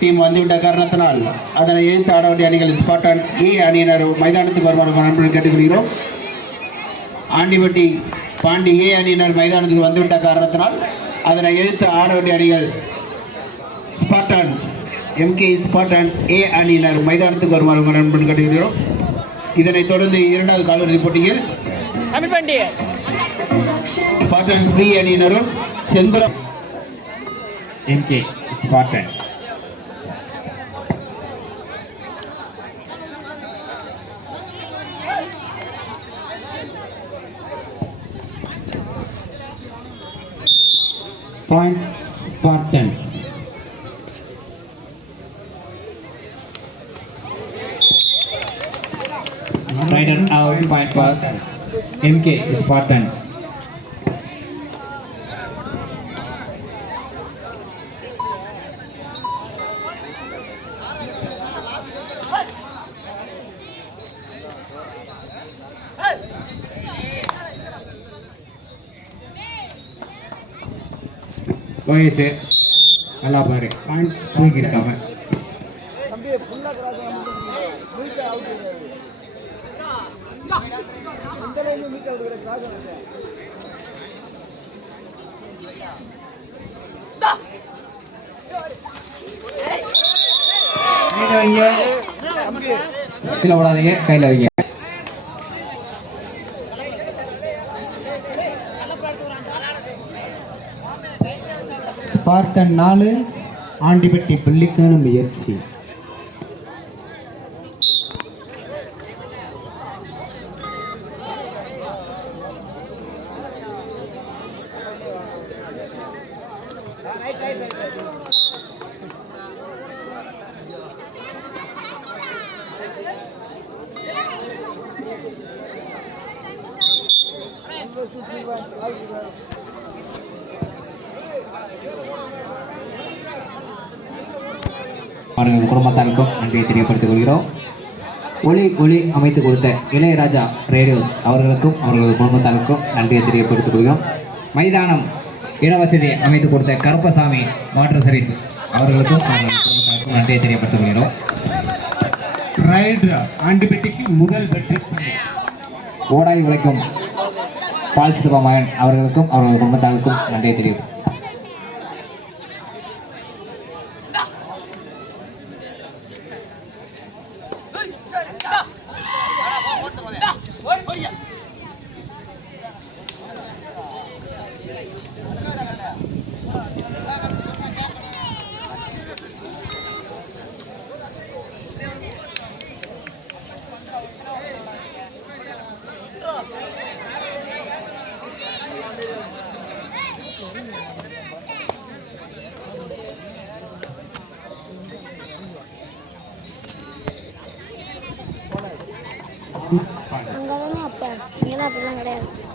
Team வந்துவிட்ட காரணத்தினால் அதனை எதிர்த்து ஆட வேண்டிய அணிகள் ஸ்பார்டன்ஸ் ஏ அணியினர் மைதானத்துக்கு வருமாறு அன்புடன் கேட்டுக்கொள்கிறோம். ஆண்டிப்பட்டி பாண்டி ஏ அணியினர் மைதானத்துக்கு வந்துவிட்ட காரணத்தினால் அதனை எதிர்த்து ஆட வேண்டிய அணிகள் ஸ்பார்டன்ஸ் எம்கே ஸ்பார்டன்ஸ் ஏ அணியினர் மைதானத்துக்கு வருமாறு அன்புடன் கேட்டுக்கொள்கிறோம். இதனைத் தொடர்ந்து இரண்டாவது காலிறுதிப் போட்டியில் ஸ்பார்டன்ஸ் பி அணியினரும் Sengulam MK Spartan point Spartan. Rider out point for MK Spartans. வயசு நல்லா பாரு பாயிண்ட் தூக்கியிருக்காம கீழே விடாதீங்க, கையில் வைங்க. ஸ்பார்டன் 4 ஆண்டிப்பட்டி பள்ளிக்கான முயற்சி. அவர்கள் குடும்பத்தாருக்கும் நன்றியை தெரியப்படுத்திக் கொள்கிறோம். ஒளி அமைத்து கொடுத்த இளையராஜா ரேடியோஸ் அவர்களுக்கும் அவர்களது குடும்பத்தாருக்கும் நன்றியை தெரியப்படுத்திக் கொள்கிறோம். மைதானம் இடவசதி அமைத்து கொடுத்த கருப்பசாமி வாட்டர் சர்வீஸ் அவர்களுக்கும் அவர்களது குடும்பத்தாருக்கும் நன்றியை தெரியப்படுத்திக் கொள்கிறோம். ரைடர் ஆண்டிப்பட்டிக்கு முதல் வெற்றி ஓடாய் உழைக்கும் பால் சிவமகன் அவர்களுக்கும் அவர்களது குடும்பத்தாருக்கும் நன்றியை தெரியும்.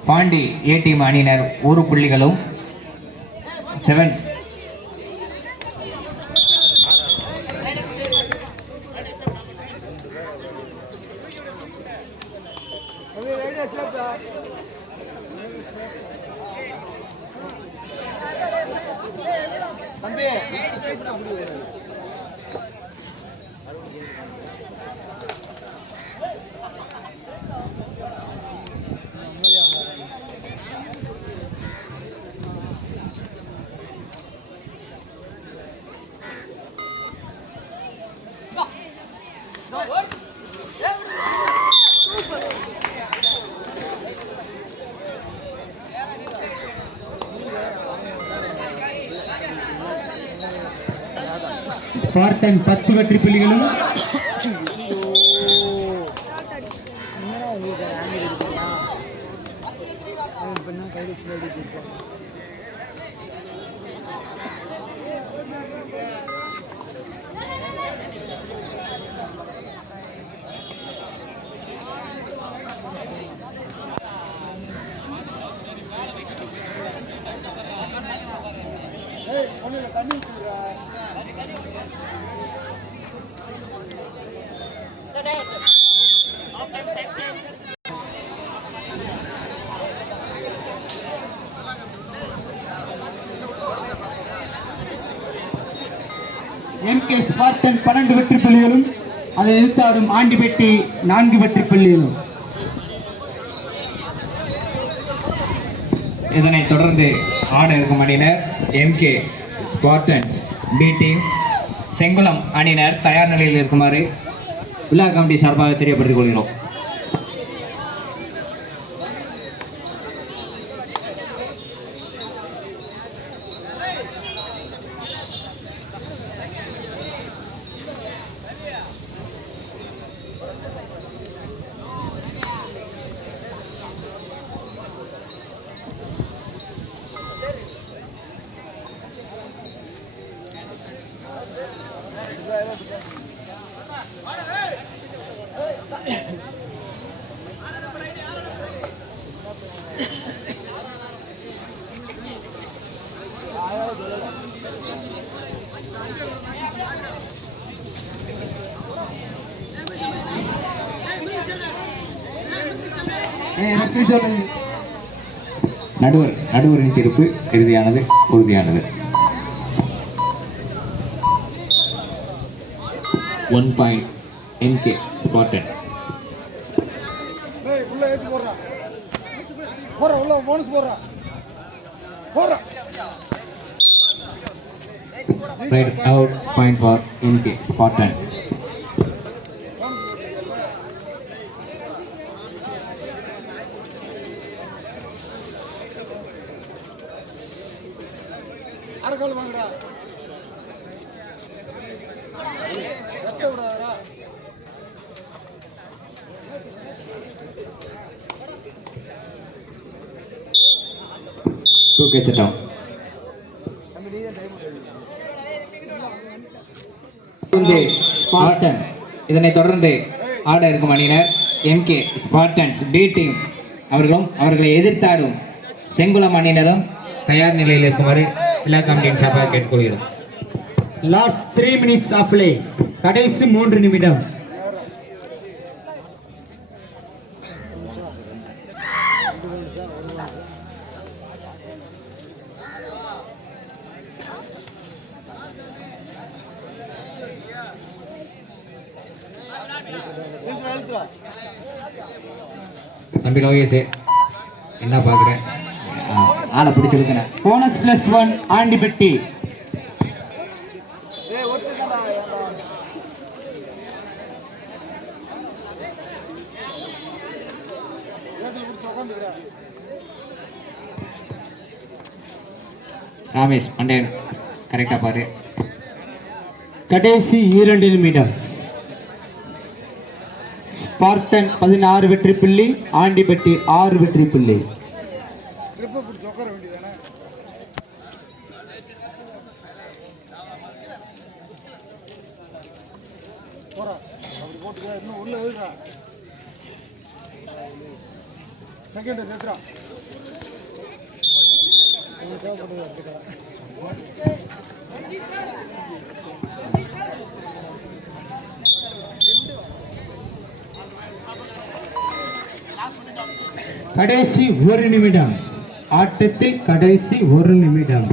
பாண்டி ஏ டீம் அணியினர் 1 புள்ளிகளும் 7 ஸ்பார்டன் 10 வெற்றி புள்ளிகளும் எம்கே ஸ்பார்டன் 12 வெற்றி புள்ளிகளும் அதை எதிர்த்தாடும் ஆண்டிபட்டி 4 வெற்றி புள்ளிகளும். இதனைத் தொடர்ந்து ஆட இருக்கும் அணியினர் MK Spartans B team Sengulam அணியினர் தயார் நிலையில் இருக்குமாறு விழா கமிட்டி சார்பாக தெரியப்படுத்திக் கொள்கிறோம். நடுவரின் தீர்ப்பு இறுதியானது, உறுதியானது. 1 point MK Spartan. Right out point for MK Spartans. அரகல் வாங்கடா ரத்த விடாதடா. Two catch it down. Spartan இதனைத் தொடர்ந்து ஆட இருக்கும் அணியினர் எம்கே ஸ்பார்டன்ஸ் பி டீம் அவர்களும் அவர்களை எதிர்த்தாடும் செங்குளம் அணியினரும் தயார் நிலையில் இருக்குமாறு விழா கமிட்டியின் சார்பாக கேட்டுக்கொள்கிறோம். Last 3 minutes of play. கடைசி 3 நிமிடம். தம்பி லோகேஷ் என்ன பார்க்குறேன், ஆளை பிடிச்சிருக்கிறேன். போனஸ் +1 ஆண்டிபட்டி. ராமேஷ் பண்டேன் கரெக்டாக பாரு. கடைசி 2 நிமிடம். ஸ்பார்டன் 16 வெற்றி புள்ளி, ஆண்டிபட்டி 6 வெற்றி புள்ளி. செகண்ட் நேத்ரா கடைசி 1 நிமிடம். ஆட்டத்தில் கடைசி 1 நிமிடம்,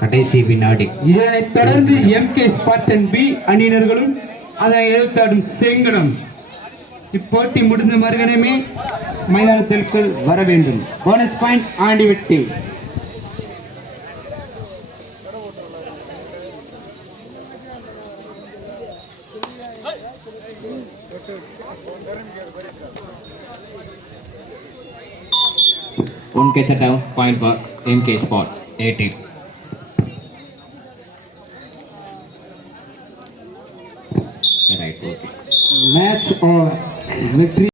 கடைசி வினாடி. இதனைத் தொடர்ந்து எம்கே ஸ்பார்டன் பி அணியினர்களும் அதனை எதிர்த்தாடும் செங்குளம் இப்போட்டி முடிந்த மறுகணமே மைதானத்திற்குள் வர வேண்டும். Bonus point Andipatti. One catch down, point for MK Sport A team. Right, okay. Match over. Victory.